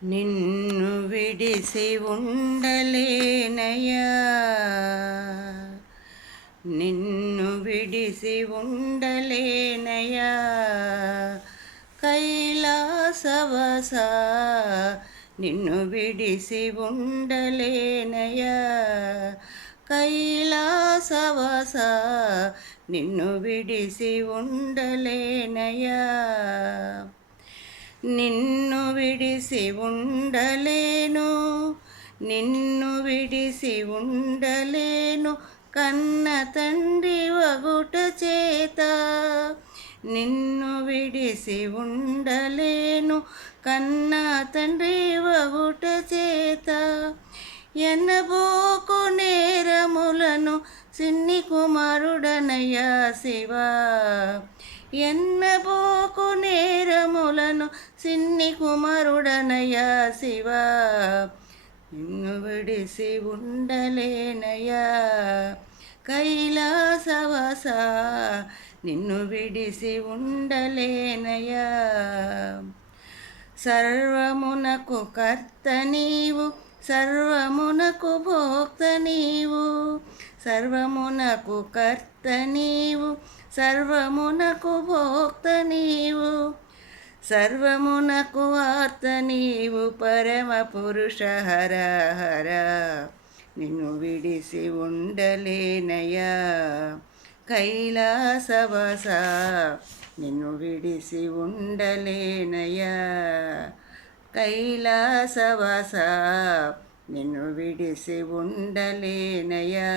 నిన్ను విడిసి ఉండలేనయ్యా, నిన్ను విడిసి ఉండలేనయ్యా. కైలాసవాస నిన్ను విడిసి ఉండలేనయ్యా, కైలాసవాస నిన్ను విడిసి ఉండలేనయ్యా. నిన్ను విడిసి ఉండలేను, నిన్ను విడిసి ఉండలేను, కన్న తండ్రి వగుట చేత. నిన్ను విడిసి ఉండలేను, కన్న తండ్రి వగుట చేత. ఎన్నబోకు నేరములను సిన్ని కుమారుడనయ్యా శివా, ఎన్నబోకు నేరములను సిన్ని కుమారుడనయ్యా శివా. నిన్ను విడిసి ఉండలేనయ్యా, కైలాసవాస నిన్ను విడిసి ఉండలేనయ్యా. సర్వమునకు కర్త నీవు, సర్వమునకు భోక్త నీవు, సర్వమునకు కర్త నీవు, సర్వమునకు భోక్త నీవు, సర్వమునకు ఆర్త నీవు, పరమ పురుష హర హర. నిన్ను విడిసి ఉండలేనయ్యా, కైలాసవాస నిన్ను విడిసి ఉండలేనయ్యా, కైలాసవాస నిన్ను విడిసి ఉండలేనయ్యా.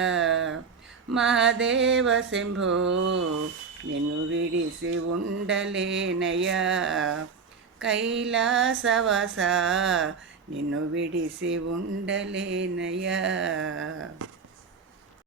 మహాదేవ శంభో నిన్ను విడిసి ఉండలేనయ్యా, కైలాసవాస నిన్ను విడిసి ఉండలేనయ్యా.